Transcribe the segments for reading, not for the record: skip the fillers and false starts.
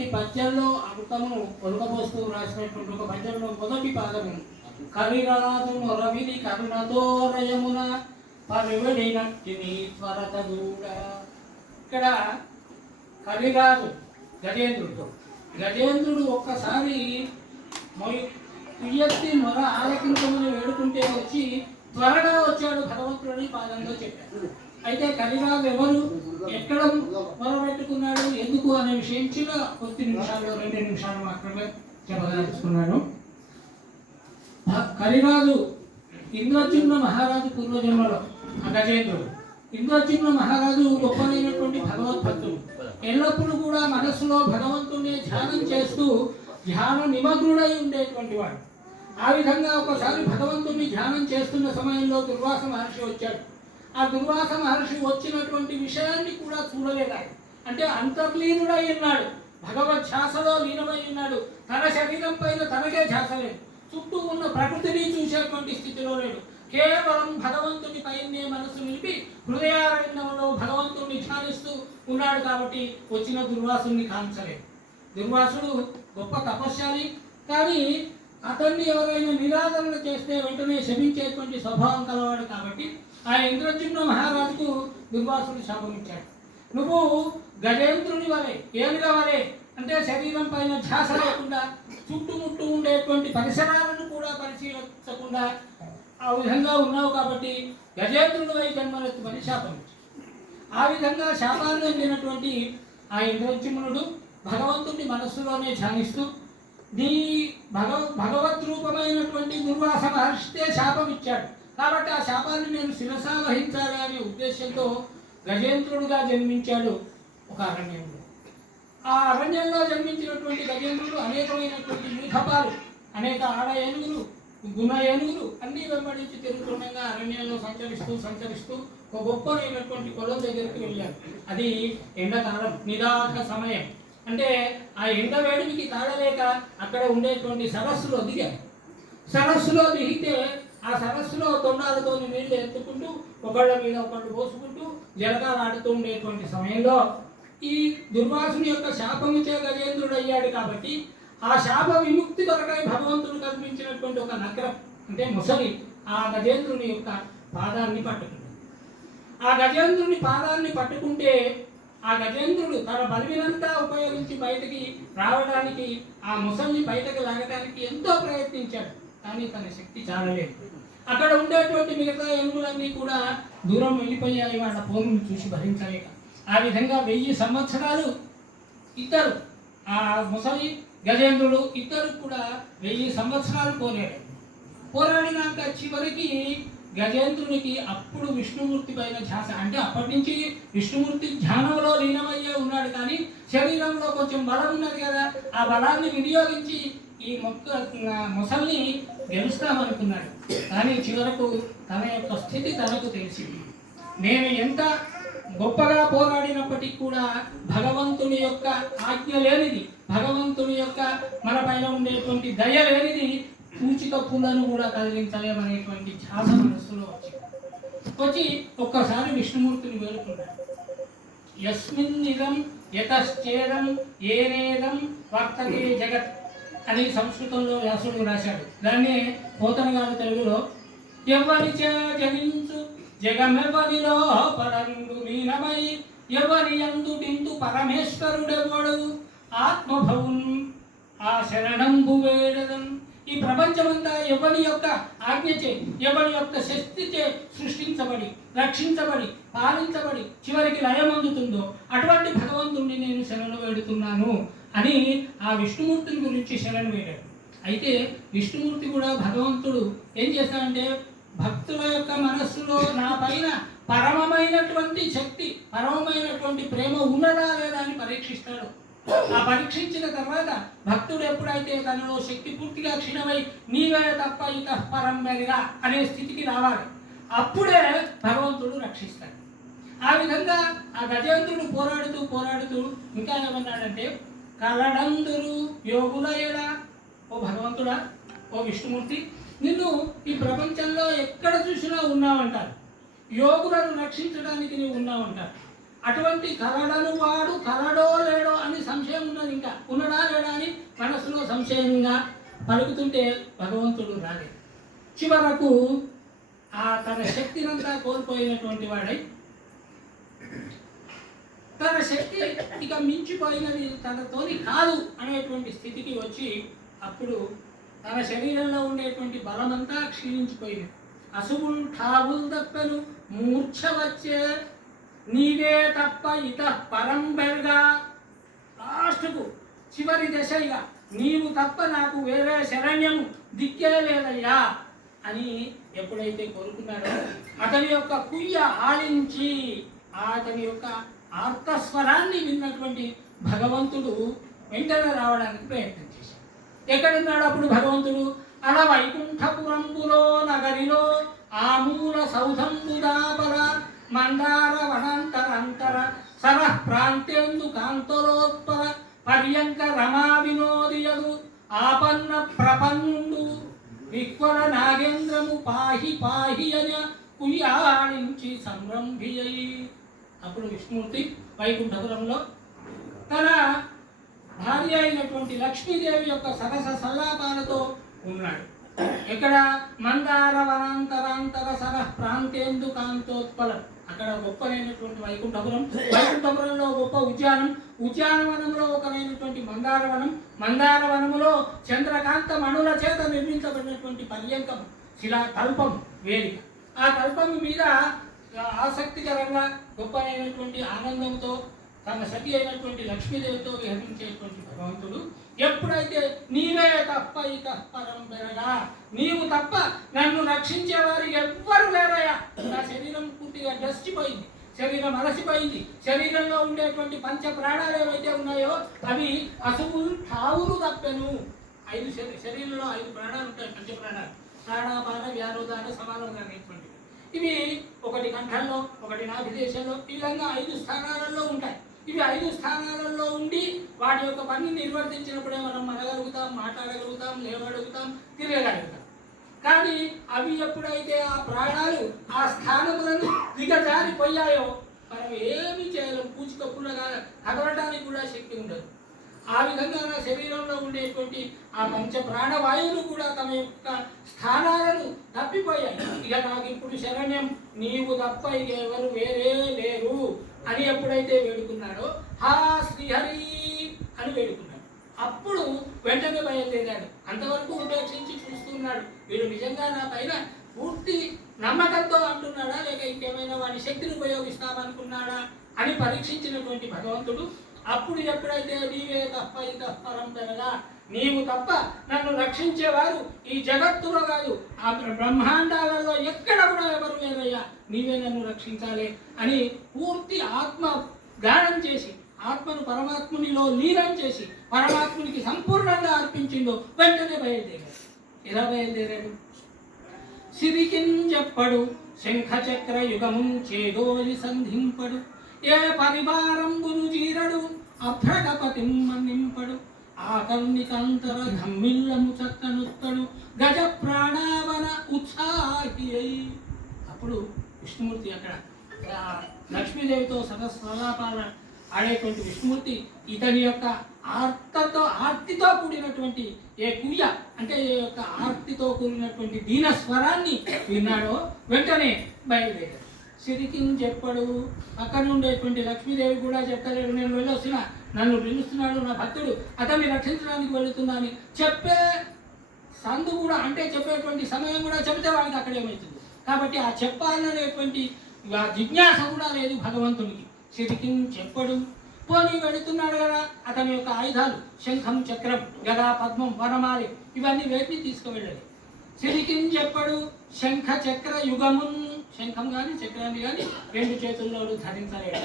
ప్రతి పద్యంలో అమృతమును ఒలకబోస్తూ రాసినటువంటి ఒక పద్యంలో మొదటి పాదము కవిరాజు మొరవిని కరుణతో రయమున పరివడినట్టిని త్వరతగూడ. ఇక్కడ కవిరాజు గజేంద్రుడు ఒక్కసారి కుయ్యత్తి మొర ఆలకించమని వేడుకుంటే వచ్చి త్వరగా వచ్చాడు భగవంతుడని పాదంలో చెప్పాడు. అయితే కవిరాజు ఎవరు, ఎక్కడ మొరబెట్టుకున్నాడు, ఎందుకు అనే విషయం చిన్న కొద్ది నిమిషాలు 2 నిమిషాలు మాత్రమే చెప్పదలుచుకున్నాను. కవిరాజు ఇంద్రజిమ్న మహారాజు పూర్వజన్మలో గజేంద్రుడు. ఇంద్రజిమ్న మహారాజు గొప్పనైనటువంటి భగవద్భక్తుడు. ఎల్లప్పుడూ కూడా మనస్సులో భగవంతుడిని ధ్యానం చేస్తూ ధ్యాన నిమగ్నుడై ఉండేటువంటి వాడు. ఆ విధంగా ఒకసారి భగవంతుడిని ధ్యానం చేస్తున్న సమయంలో దుర్వాస మహర్షి వచ్చాడు. ఆ దుర్వాస మహర్షి వచ్చినటువంటి విషయాన్ని కూడా చూడలేదు. అంటే అంతర్లీనుడై ఉన్నాడు, భగవత్ ధ్యాసలో లీనమై ఉన్నాడు. తన శరీరం పైన తనకే ధ్యాస లేదు, చుట్టూ ఉన్న ప్రకృతిని చూసేటువంటి స్థితిలో లేడు. కేవలం భగవంతుని పైనే మనసు నిలిపి హృదయారణ్యంలో భగవంతుడిని ధ్యానిస్తూ ఉన్నాడు. కాబట్టి వచ్చిన దుర్వాసుని కాంచలేదు. దుర్వాసుడు గొప్ప తపస్శాలి, కానీ అతన్ని ఎవరైనా నిరాదరణ చేస్తే వెంటనే శపించేటువంటి స్వభావం కలవాడు. కాబట్టి ఆ ఇంద్రజిమ్న మహారాజుకు దుర్వాసుడు శాపం ఇచ్చాడు. నువ్వు గజేంద్రుని వలె, ఏనుగా వలె, అంటే శరీరం పైన ధ్యాస లేకుండా చుట్టుముట్టు ఉండేటువంటి పరిసరాలను కూడా పరిశీలించకుండా ఆ విధంగా ఉన్నావు. కాబట్టి గజేంద్రుడు వై జన్మలెత్తుమని శాపం ఇచ్చాడు. ఆ విధంగా శాపాన్ని అందినటువంటి ఆ ఇంద్రజిమ్నుడు భగవంతుడిని మనస్సులోనే ధ్యానిస్తూ భగవద్ రూపమైనటువంటి దుర్వాస మహర్షితే శాపం ఇచ్చాడు. కాబట్టి ఆ శాపాన్ని నేను శిరసా వహించాలి అనే ఉద్దేశంతో గజేంద్రుడుగా జన్మించాడు ఒక అరణ్యంలో. ఆ అరణ్యంలో జన్మించినటువంటి గజేంద్రుడు అనేకమైనటువంటి యూథపాలు, అనేక ఆడ ఏనుగులు, గుణ ఏనుగులు అన్నీ వెంబడించి తిరుగుతుండగా అరణ్యంలో సంచరిస్తూ ఒక గొప్పనైనటువంటి పొలం దగ్గరికి వెళ్ళాడు. అది ఎండాకాలం, నిదాక సమయం. అంటే ఆ ఎండ వేడికి తాళలేక అక్కడ ఉండేటువంటి సరస్సులో దిగాడు. సరస్సులో దిగితే ఆ సరస్సులో తొండాలతో నీళ్లు ఎత్తుకుంటూ ఒకళ్ళ మీద ఒకళ్ళు పోసుకుంటూ జలకాలు ఆడుతూ ఉండేటువంటి సమయంలో ఈ దుర్వాసుని యొక్క శాపముచే గజేంద్రుడు అయ్యాడు. కాబట్టి ఆ శాప విముక్తి కొరకై భగవంతుడు కల్పించినటువంటి ఒక నగరం అంటే ముసలి ఆ గజేంద్రుని యొక్క పాదాన్ని పట్టుకుంది. ఆ గజేంద్రుని పాదాన్ని పట్టుకుంటే ఆ గజేంద్రుడు తన బలిమినంతా ఉపయోగించి బయటికి రావడానికి, ఆ ముసలిని బయటకు లాగడానికి ఎంతో ప్రయత్నించాడు. కానీ తన శక్తి చాలలేదు. అక్కడ ఉండేటువంటి మిగతా ఏనుగులన్నీ కూడా దూరం వెళ్ళిపోయాయి వాళ్ళ పోరును చూసి భరించలేక. ఆ విధంగా 1000 సంవత్సరాలు ఇద్దరు, ఆ ముసలి గజేంద్రుడు ఇద్దరు కూడా 1000 సంవత్సరాలు పోరాడినాక చివరికి గజేంద్రునికి అప్పుడు విష్ణుమూర్తి పైన ధ్యాస. అంటే అప్పటి నుంచి విష్ణుమూర్తి ధ్యానంలో లీనమయ్యే ఉన్నాడు, కానీ శరీరంలో కొంచెం బలం ఉన్నది కదా, ఆ బలాన్ని వినియోగించి ఈ ముసల్ని గెలుస్తామనుకున్నాడు. కానీ చివరకు తన యొక్క స్థితి తనకు తెలిసింది. నేను ఎంత గొప్పగా పోరాడినప్పటికీ కూడా భగవంతుని యొక్క ఆజ్ఞ లేనిది, భగవంతుని యొక్క మన పైన ఉండేటువంటి దయ లేనిది పూచిక పూలను కూడా కదిలించలేమనేటువంటి ధ్యాస మనస్సులో వచ్చి ఒక్కసారి విష్ణుమూర్తిని వేడుకున్నాడు. యస్మిన్నిదం యతశ్చేదం ఏనేదం వర్తతే జగత్ అని సంస్కృతంలో వ్యాసుడు రాశాడు. దాన్ని పోతన గారు తెలుగులో ఎవరి జనించు జగమెవరిలో పరంగు లీనమై ఎవరి యందుడిందు పరమేశ్వరుడెవడు ఆత్మభవున్ ఆ శరణంబు వేడదం. ఈ ప్రపంచమంతా ఎవరి యొక్క ఆజ్ఞచే, ఎవరి యొక్క శక్తిచే సృష్టించబడి, రక్షించబడి, పాలించబడి చివరికి లయమందుతుందో అటువంటి భగవంతుడిని నేను శరణు వేడుతున్నాను అని ఆ విష్ణుమూర్తిని గురించి శరణు వేడాడు. అయితే విష్ణుమూర్తి కూడా భగవంతుడు ఏం చేస్తాడంటే భక్తుల యొక్క మనస్సులో నా పైన పరమమైనటువంటి శక్తి, పరమమైనటువంటి ప్రేమ ఉన్నదా లేదా అని పరీక్షిస్తాడు. ఆ పరీక్షించిన తర్వాత భక్తుడు ఎప్పుడైతే తనలో శక్తి పూర్తిగా క్షీణమై నీవే తప్ప ఇక పరం మెరిగా అనే స్థితికి రావాలి, అప్పుడే భగవంతుడు రక్షిస్తాడు. ఆ విధంగా ఆ గజేంద్రుడు పోరాడుతూ ఇంకా ఏమన్నాడంటే కలడందురు యోగులయడా, ఓ భగవంతుడా, ఓ విష్ణుమూర్తి, నిన్ను ఈ ప్రపంచంలో ఎక్కడ చూసినా ఉన్నావంటారు, యోగులను రక్షించడానికి నీవు ఉన్నావంటారు. అటువంటి కలడను వాడు కలడో లేడో అని సంశయం సంశయం ఉన్నది, ఇంకా ఉన్నడా లేడా అని మనసులో సంశయంగా పలుకుతుంటే భగవంతుడు రాలేదు. చివరకు తన శక్తినంతా కోల్పోయినటువంటి వాడై తన శక్తి ఇక మించిపోయినది తనతోని కాదు అనేటువంటి స్థితికి వచ్చి అప్పుడు తన శరీరంలో ఉండేటువంటి బలమంతా క్షీణించిపోయింది. అసువుల్ ఠావుల్ దప్పను మూర్ఛ వచ్చే నీవే తప్ప ఇత పరంబెర్గా లాస్ట్కు చివరి దశ ఇక నీవు తప్ప నాకు వేరే శరణ్యము దిక్కే లేదయ్యా అని ఎప్పుడైతే కోరుకున్నాడో అతని యొక్క కుయ్య ఆలించి అతని యొక్క ఆర్తస్వరాన్ని విన్నటువంటి భగవంతుడు వెంటనే రావడానికి ప్రయత్నం చేశాడు. ఎక్కడున్నాడు అప్పుడు భగవంతుడు? అల వైకుంఠపురంబులో నగరిలో ఆమూల సౌధంబుదాపల మందార వనాంతరంతర సరః ప్రాంతేందు కాంతలోత్పల పర్యంక రమా వినోదియగు ఆపన్న ప్రపన్నుడు విక్వల నాగేంద్రము పాహి పాహి అని కుయ్యాళించి సంరంభియై. అప్పుడు విష్ణుమూర్తి వైకుంఠపురంలో తన భార్య అయినటువంటి లక్ష్మీదేవి యొక్క సరస సల్లాపాలతో ఉన్నాడు. ఇక్కడ మందార వనాంతరాంతర సరః ప్రాంతేందు కాంతోత్పల, అక్కడ గొప్పనైనటువంటి వైకుంఠపురంలో గొప్ప ఉద్యానవనంలో ఒకనైనటువంటి మందారవనములో చంద్రకాంత మణుల చేత నిర్మించబడినటువంటి పర్యంకం శిలా కల్పం వేదిక. ఆ కల్పం మీద ఆసక్తికరంగా గొప్పనైనటువంటి ఆనందంతో తన సతి అయినటువంటి లక్ష్మీదేవితో విహరించేటువంటి భగవంతుడు ఎప్పుడైతే నీవే తప్ప ఇక పరంపరగా, నీవు తప్ప నన్ను రక్షించే వారికి ఎవ్వరు లేరయ్యా, నా శరీరం పూర్తిగా డస్టిపోయింది, శరీరం అలసిపోయింది, శరీరంలో ఉండేటువంటి పంచ ప్రాణాలు ఏవైతే ఉన్నాయో అవి అసువులు ఠావులు తప్పెను. 5 శరీరంలో 5 ప్రాణాలు ఉంటాయి, పంచ ప్రాణాలు, ప్రాణాపాన వ్యారోధాన సమానంగా అనేటువంటివి. ఇవి ఒకటి కంఠంలో, ఒకటి నాభి దేశంలో, ఈ విధంగా 5 స్థానాలలో ఉంటాయి. ఇవి 5 స్థానాలలో ఉండి వాటి యొక్క పని నిర్వర్తించినప్పుడే మనం మనగలుగుతాం, మాట్లాడగలుగుతాం, లేవగలుగుతాం, తిరగగలుగుతాం. కానీ అవి ఎప్పుడైతే ఆ ప్రాణాలు ఆ స్థానములను దిగజారిపోయాయో మనం ఏమి చేయలేం, పూచికప్పులుగా కదలడానికి కూడా శక్తి ఉండదు. ఆ విధంగా నా శరీరంలో ఉండేటువంటి ఆ పంచ ప్రాణవాయువులు కూడా తమ యొక్క స్థానాలను తప్పిపోయాయి. ఇక నాకు ఇప్పుడు శరణ్యం నీవు తప్ప ఇక ఎవరు వేరే లేరు అని ఎప్పుడైతే వేడుకున్నాడో హా శ్రీహరి అని వేడుకున్నాడు. అప్పుడు వెంటనే బయలుదేరాడు. అంతవరకు ఉపేక్షించి చూస్తున్నాడు, వీడు నిజంగా నా పైన పూర్తి నమ్మకంతో అంటున్నాడా లేక ఇంకేమైనా వాడి శక్తిని ఉపయోగిస్తామనుకున్నాడా అని పరీక్షించినటువంటి భగవంతుడు అప్పుడు ఎప్పుడైతే నీవే తప్ప ఇక పరంపరగా, నీవు తప్ప నన్ను రక్షించేవారు ఈ జగత్తులో కాదు, ఆ బ్రహ్మాండాలలో ఎక్కడ కూడా ఎవరు లేరయ్యా, నీవే నన్ను రక్షించాలి అని పూర్తి ఆత్మ గానం చేసి ఆత్మను పరమాత్మునిలో లీనం చేసి పరమాత్మునికి సంపూర్ణంగా అర్పించిందో వెంటనే బయలుదేరాడు. ఎలా బయలుదేరాడు? సిరికిన్ చెప్పడు శంఖచక్ర యుగము చేదోలి సంధింపడు ఏ పరివారంబును జీరడు అభ్రగపతిం మన్నింపడు ఆకర్ణికాంతర ధమ్మిల్లము చక్కనుత్తడు గజ ప్రాణావన ఉత్సాహి అయి. అప్పుడు విష్ణుమూర్తి అక్కడ లక్ష్మీదేవితో సరస్వలాపాల ఆడేటువంటి విష్ణుమూర్తి ఇతని యొక్క ఆర్తితో కూడినటువంటి ఏ కుయ్య అంటే ఏ యొక్క ఆర్తితో కూడినటువంటి దీన స్వరాన్ని విన్నాడో వెంటనే బయలుదేరాడు. సిరికిని చెప్పడు. పక్కన ఉండేటువంటి లక్ష్మీదేవి కూడా చెప్తాడు, నేను వెళ్ళొస్తున్నా, నన్ను పిలుస్తున్నాడు నా భక్తుడు, అతన్ని రక్షించడానికి వెళుతున్నాను చెప్పే సందు కూడా, అంటే చెప్పేటువంటి సమయం కూడా చెబితే వాడికి అక్కడ ఏమవుతుంది. కాబట్టి ఆ చెప్పాలనేటువంటి జిజ్ఞాస కూడా లేదు భగవంతునికి. సిరికిని చెప్పడు. పోనీ వెళుతున్నాడు కదా, అతని యొక్క ఆయుధాలు శంఖం, చక్రం, గదా, పద్మం, వనమాలి ఇవన్నీ వేటిని తీసుకువెళ్ళాలి. సిరికిని చెప్పడు శంఖ చక్ర యుగమున్, శంఖం కానీ చక్రాన్ని కానీ 2 చేతుల్లో ధరించలేడు.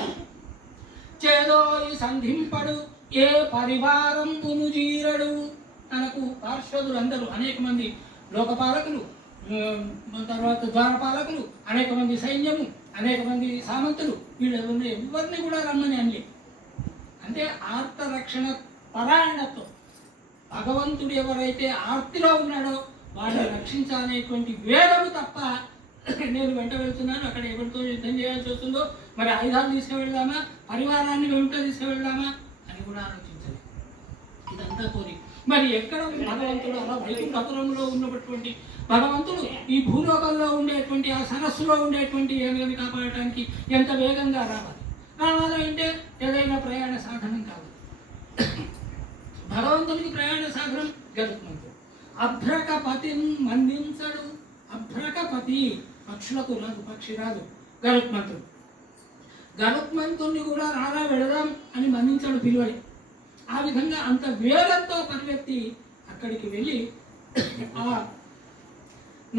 చేదోయి సంధింపడు ఏ పరివారం పునుజీరడు, తనకు పార్శ్వదులందరూ అనేక మంది లోకపాలకులు, తర్వాత ద్వారపాలకులు, అనేక మంది సైన్యము, అనేక మంది సామంతులు, వీళ్ళెవరిని ఎవరిని కూడా రమ్మని అనలే. అంటే ఆర్తరక్షణ పరాయణత్వం. భగవంతుడు ఎవరైతే ఆర్తిలో ఉన్నాడో వాడిని రక్షించాలనేటువంటి వేదము తప్ప నేను వెంట వెళ్తున్నాను, అక్కడ ఎవరితో యుద్ధం చేయాల్సి వస్తుందో, మరి ఆయుధాలు తీసుకువెళ్దామా, పరివారాన్ని వెంట తీసుకువెళ్దామా అని కూడా ఆలోచించాలి. ఇదంతా కోరిక. మరి ఎక్కడ భగవంతుడు అలా వైకుంఠపురంలో ఉన్నటువంటి భగవంతుడు ఈ భూలోకంలో ఉండేటువంటి ఆ సరస్సులో ఉండేటువంటి ఏనుగుని కాపాడటానికి ఎంత వేగంగా రావాలంటే ఏదైనా ప్రయాణ సాధనం కావాలి. భగవంతునికి ప్రయాణ సాధనం గరుత్మంతుడు. అభ్రకపతి మందించడు. అభ్రకపతి పక్షులకు రాదు, పక్షి రాదు, గరుత్మంతుడు. గరుత్మంతుడిని కూడా రారా వెళదాం అని మన్నించాడు, పిలువడి. ఆ విధంగా అంత వేగంతో పరిగెత్తి అక్కడికి వెళ్ళి ఆ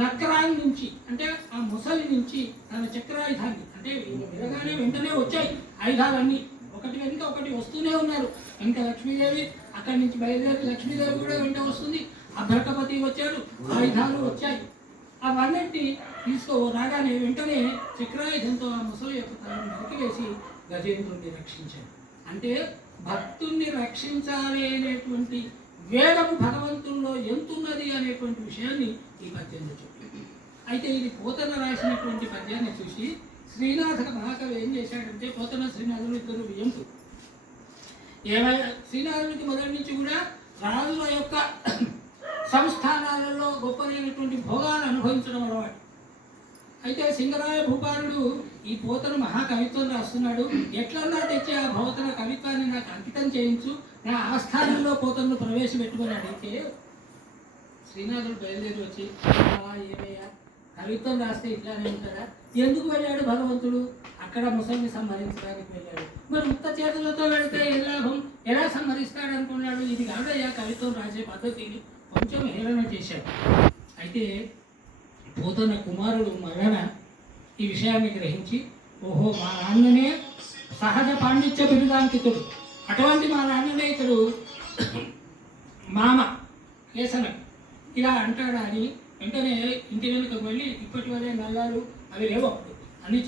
నక్రాన్ని నుంచి అంటే ఆ ముసలి నుంచి తన చక్రాయుధాన్ని అంటే విరగానే వెంటనే వచ్చాయి ఆయుధాలన్నీ, ఒకటి వెనుక ఒకటి వస్తూనే ఉన్నారు. వెంక లక్ష్మీదేవి అక్కడి నుంచి బయలుదేరి లక్ష్మీదేవి కూడా వెంట వస్తుంది. అభ్రకపతి వచ్చాడు, ఆయుధాలు వచ్చాయి. అవన్నింటినీ రాగానే వెంటనే చక్రాయుధంతో ఆ ముసలి యొక్క తలను నరికివేసి గజేంద్రుడిని రక్షించాడు. అంటే భక్తుణ్ణి రక్షించాలి అనేటువంటి వేగము భగవంతుల్లో ఎంతున్నది అనేటువంటి విషయాన్ని ఈ పద్యంలో చెప్పింది. అయితే ఇది పోతన రాసినటువంటి పద్యాన్ని చూసి శ్రీనాథ మహాకవి ఏం చేశాడంటే, పోతన శ్రీనాథులు ఇద్దరు వియంతు. ఏమైనా శ్రీనాథునికి మొదటి నుంచి కూడా రాజుల యొక్క సంస్థానాలలో గొప్పదైనటువంటి భోగాలు అనుభవించడం అలవాటు. అయితే సింగరాయ భూపాలుడు ఈ పోతన మహాకవిత్వం రాస్తున్నాడు, ఎట్లన్నా తెచ్చి ఆ పోతన కవిత్వాన్ని నాకు అంకితం చేయించు, నా ఆస్థానంలో పోతనను ప్రవేశపెట్టుకొని అడిగితే శ్రీనాథుడు బయలుదేరి వచ్చి ఏమయ్యా కవిత్వం రాస్తే ఇట్లానే ఉంటారా? ఎందుకు వెళ్ళాడు భగవంతుడు? అక్కడ ముసలిని సంహరించడానికి వెళ్ళాడు. మరి ఉత్త చేతులతో వెళితే ఏ లాభం? ఎలా సంహరిస్తాడు అనుకున్నాడు. ఇది కాదయ్యా కవిత్వం రాసే పద్ధతిని కొంచెం హేళన చేశాడు. అయితే పోతన కుమారుడు మగన ఈ విషయాన్ని గ్రహించి, ఓహో మా నాన్ననే సహజ పాండిత్య బిరుదాంకితుడు, అటువంటి మా నాన్ననే ఇతడు మామ కేసన ఇలా అంటాడా అని వెంటనే ఇంటి వెనుకకు వెళ్ళి ఇప్పటి వరే నల్లాలు అవి లేవు, అప్పుడు అన్నీ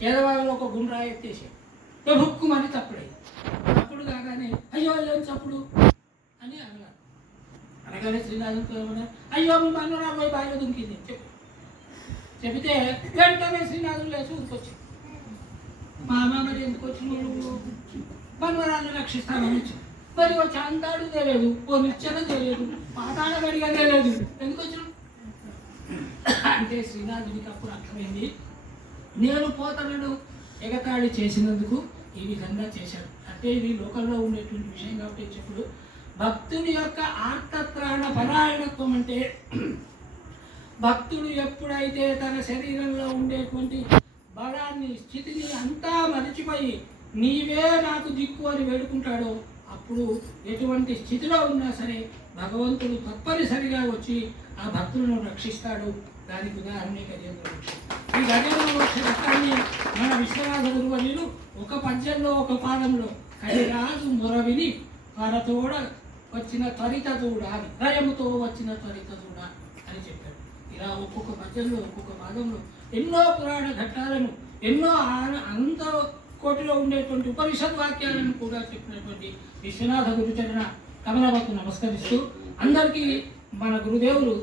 చేదవాళ్ళు ఒక గుండ్రాయి ఎత్తేసాడు. హుక్కుమని తప్పుడై తప్పుడు కాగానే అయ్యో ఏం చప్పుడు అని అన్నారు. అనగానే శ్రీనాథుడితో ఏమన్నారు, అయ్యో మీ మన్నరా పోయి బాగా దుంకింది చెబితే వెంటనే శ్రీనాథుడు లేచి ఊరికొచ్చి, మా అమ్మ మరి ఎందుకు వచ్చిన మన్వరాన్ని రక్షిస్తామని వచ్చి మరి ఓ చాంతాడు తెలియదు, ఓ నిచ్చెన తెలియదు, పాతాళ గడిగా తెలియదు, ఎందుకు వచ్చిన అంటే శ్రీనాథుడికి అప్పుడు అర్థమైంది, నేను పోతనను ఎగతాళి చేసినందుకు ఈ విధంగా చేశాడు. అంటే ఇది లోకంలో ఉండేటువంటి విషయం కాబట్టి చెప్పుడు. భక్తుని యొక్క ఆర్తత్రాణ పరాయణత్వం అంటే భక్తుడు ఎప్పుడైతే తన శరీరంలో ఉండేటువంటి బలాన్ని స్థితిని అంతా మరిచిపోయి నీవే నాకు దిక్కు అని వేడుకుంటాడో అప్పుడు ఎటువంటి స్థితిలో ఉన్నా సరే భగవంతుడు తప్పనిసరిగా వచ్చి ఆ భక్తులను రక్షిస్తాడు. దానికి ఉదాహరణ గజేంద్ర మోక్ష. ఈ గజేంద్ర మోక్ష రకాన్ని మన విశ్వనాథ గురువర్యులు ఒక పద్యంలో ఒక పాదంలో కైరాజు మొరవిని పరతోడ వచ్చిన త్వరిత చూడ అని భయముతో వచ్చిన త్వరిత చూడ అని చెప్పాడు. ఇలా ఒక్కొక్క పద్యంలో ఒక్కొక్క పాదంలో ఎన్నో పురాణ ఘట్టాలను ఎన్నో అనంత కోటిలో ఉండేటువంటి ఉపనిషద్ వాక్యాలను కూడా చెప్పినటువంటి విశ్వనాథ గురుచరణ కమలవకు నమస్కరిస్తూ అందరికీ మన గురుదేవులు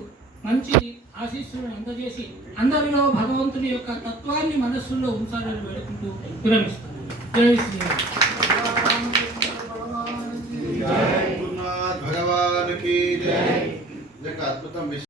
మంచి ఆశీస్సులను అందజేసి అందరిలో భగవంతుని యొక్క తత్వాన్ని మనస్సులో ఉంచాలని వేడుకుంటూ విరమిస్తున్నాను. జై శ్రీరామ్. భగవాన్ की जय. అద్భుతం.